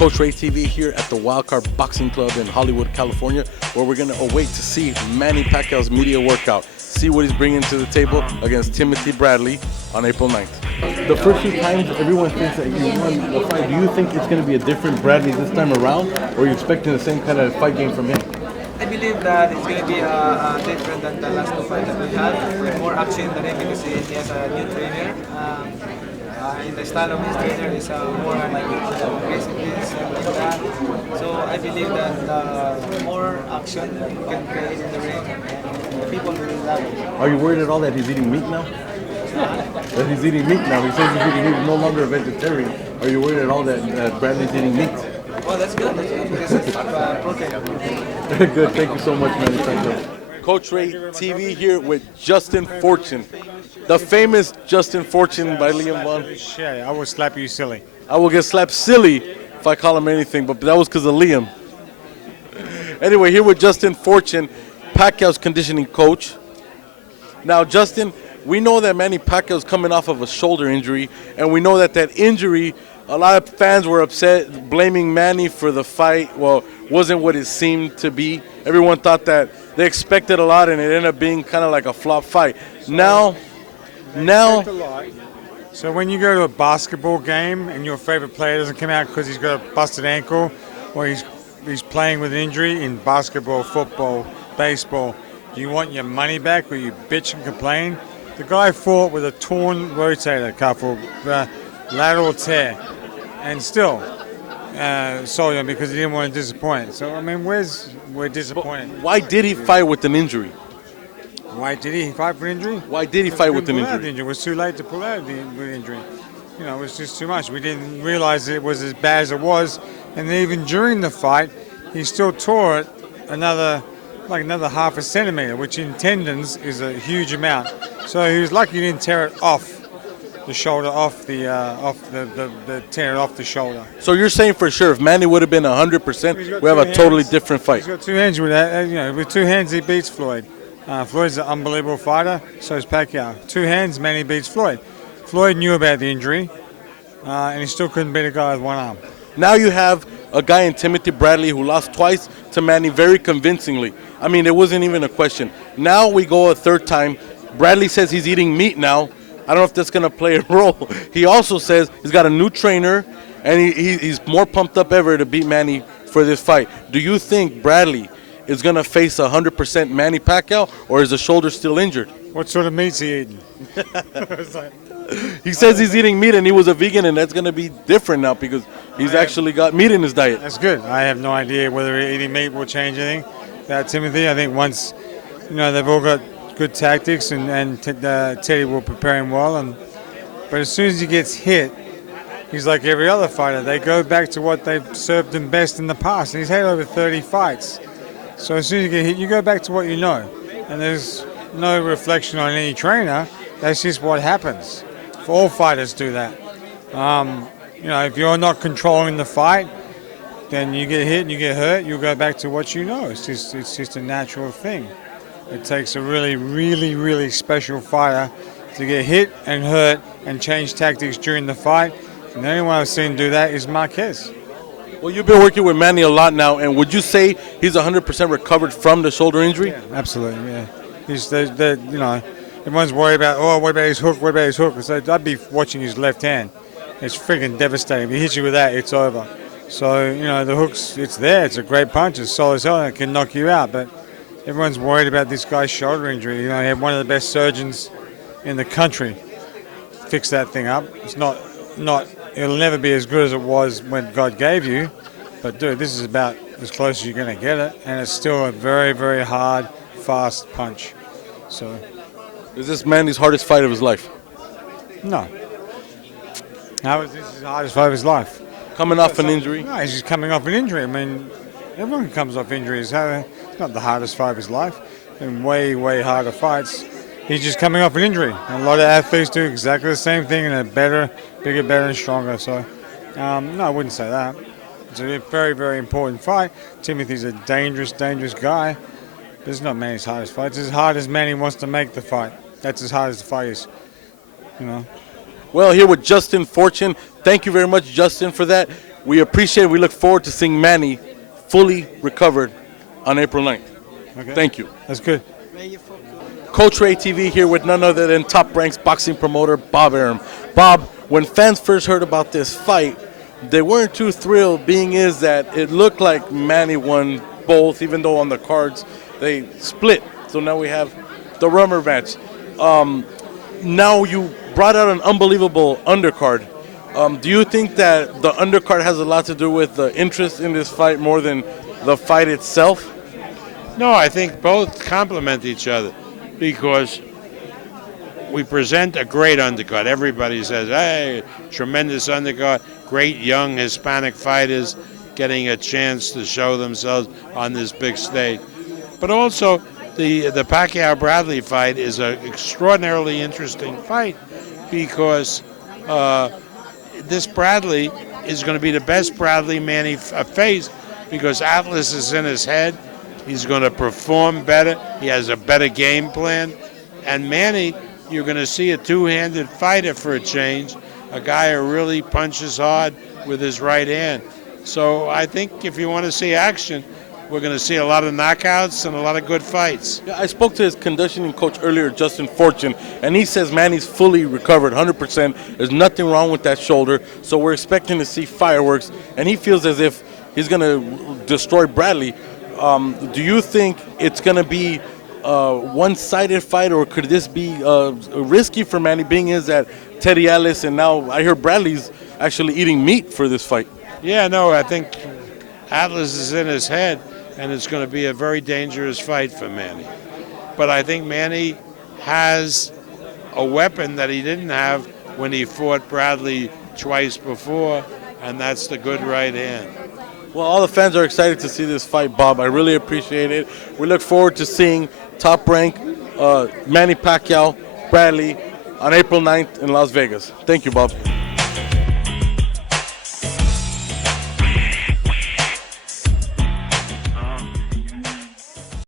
Coach Ray TV here at the Wildcard Boxing Club in Hollywood, California, where we're going to await to see Manny Pacquiao's media workout, see what he's bringing to the table against Timothy Bradley on April 9th. The first few times, everyone thinks that you won the fight. Do you think it's going to be a different Bradley this time around, or are you expecting the same kind of fight game from him? I believe that it's going to be different than the last two fights that we had, with more action in the ring because he has a new trainer. In the style of his trainer is more like aggressiveness and like that. So I believe that more action can create in the ring and people will love it. Are you worried at all that he's eating meat now? That he's eating meat now. He says he's eating meat, no longer a vegetarian. Are you worried at all that Bradley's eating meat? Oh, that's good. That's good because it's protein. Good. Thank you so much, Manny Pacquiao. Coach Ray TV here with Justin Fortune. The famous Justin Fortune by Liam Vaughn. Yeah, I will slap you silly. I will get slapped silly if I call him anything, but that was because of Liam. Anyway, here with Justin Fortune, Pacquiao's conditioning coach. Now, Justin, we know that Manny Pacquiao's coming off of a shoulder injury, and we know that injury, a lot of fans were upset, blaming Manny for the fight. Well, wasn't what it seemed to be. Everyone thought that they expected a lot, and it ended up being kind of like a flop fight. Now. So when you go to a basketball game and your favorite player doesn't come out because he's got a busted ankle or he's playing with an injury in basketball, football, baseball, do you want your money back or you bitch and complain? The guy fought with a torn rotator cuff or lateral tear and still sold him because he didn't want to disappoint. So, I mean, we're disappointed. But why did he fight with an injury? Why did he fight for injury? Why did he fight with an injury? It was too late to pull out with injury. You know, it was just too much. We didn't realize it was as bad as it was. And even during the fight, he still tore it another half a centimeter, which in tendons is a huge amount. So he was lucky he didn't tear it off the shoulder, tear it off the shoulder. So you're saying for sure, if Manny would have been 100%, we have a totally different fight. He's got two hands with that. With two hands he beats Floyd. Floyd's an unbelievable fighter, so is Pacquiao. Two hands, Manny beats Floyd. Floyd knew about the injury, and he still couldn't beat a guy with one arm. Now you have a guy in Timothy Bradley who lost twice to Manny very convincingly. I mean, it wasn't even a question. Now we go a third time. Bradley says he's eating meat now. I don't know if that's going to play a role. He also says he's got a new trainer, and he's more pumped up ever to beat Manny for this fight. Do you think Bradley is going to face 100% Manny Pacquiao, or is the shoulder still injured? What sort of meat's he eating? He says he's eating meat and he was a vegan, and that's going to be different now because he's actually got meat in his diet. That's good. I have no idea whether eating meat will change anything. Timothy, I think once, they've all got good tactics and Teddy will prepare him well. But as soon as he gets hit, he's like every other fighter. They go back to what they've served him best in the past. And he's had over 30 fights. So as soon as you get hit, you go back to what you know. And there's no reflection on any trainer. That's just what happens. All fighters do that. If you're not controlling the fight, then you get hit and you get hurt, you'll go back to what you know. It's just a natural thing. It takes a really, really, really special fighter to get hit and hurt and change tactics during the fight. And the only one I've seen do that is Marquez. Well, you've been working with Manny a lot now, and would you say he's 100% recovered from the shoulder injury? Yeah, absolutely, yeah. Everyone's worried about, what about his hook, what about his hook? So I'd be watching his left hand. It's freaking devastating. If he hits you with that, it's over. So, the hook's, it's there. It's a great punch. It's solid as hell, and it can knock you out. But everyone's worried about this guy's shoulder injury. He had one of the best surgeons in the country fix that thing up. It's not. It'll never be as good as it was when God gave you. But, dude, this is about as close as you're going to get it. And it's still a very, very hard, fast punch. So, is this Manny's hardest fight of his life? No. How is this his hardest fight of his life? Coming off an injury? No, he's just coming off an injury. I mean, everyone comes off injuries. It's not the hardest fight of his life. In way, way harder fights. He's just coming off an injury. And a lot of athletes do exactly the same thing and are better, bigger, better, and stronger. So, no, I wouldn't say that. It's a very, very important fight. Timothy's a dangerous, dangerous guy. But it's not Manny's hardest fight. It's as hard as Manny wants to make the fight. That's as hard as the fight is. Well, here with Justin Fortune. Thank you very much, Justin, for that. We appreciate it. We look forward to seeing Manny fully recovered on April 9th. Okay. Thank you. That's good. Coach Ray TV here with none other than Top Ranks boxing promoter Bob Arum. Bob, when fans first heard about this fight, they weren't too thrilled, being is that it looked like Manny won both, even though on the cards they split. So now we have the rummer match. Now you brought out an unbelievable undercard. Do you think that the undercard has a lot to do with the interest in this fight more than the fight itself? No, I think both complement each other because we present a great undercard. Everybody says, hey, tremendous undercard, great young Hispanic fighters getting a chance to show themselves on this big stage. But also, the Pacquiao-Bradley fight is an extraordinarily interesting fight because this Bradley is going to be the best Bradley Manny faced because Atlas is in his head. He's going to perform better. He has a better game plan. And Manny, you're going to see a two-handed fighter for a change, a guy who really punches hard with his right hand. So I think if you want to see action, we're going to see a lot of knockouts and a lot of good fights. Yeah, I spoke to his conditioning coach earlier, Justin Fortune, and he says Manny's fully recovered, 100%. There's nothing wrong with that shoulder, so we're expecting to see fireworks, and he feels as if he's going to destroy Bradley. Do you think it's going to be a one-sided fight, or could this be risky for Manny, being is that Teddy Ellis, and now I hear Bradley's actually eating meat for this fight? Yeah, no, I think Atlas is in his head, and it's going to be a very dangerous fight for Manny. But I think Manny has a weapon that he didn't have when he fought Bradley twice before, and that's the good right hand. Well, all the fans are excited to see this fight, Bob. I really appreciate it. We look forward to seeing Top Rank, Manny Pacquiao, Bradley on April 9th in Las Vegas. Thank you, Bob.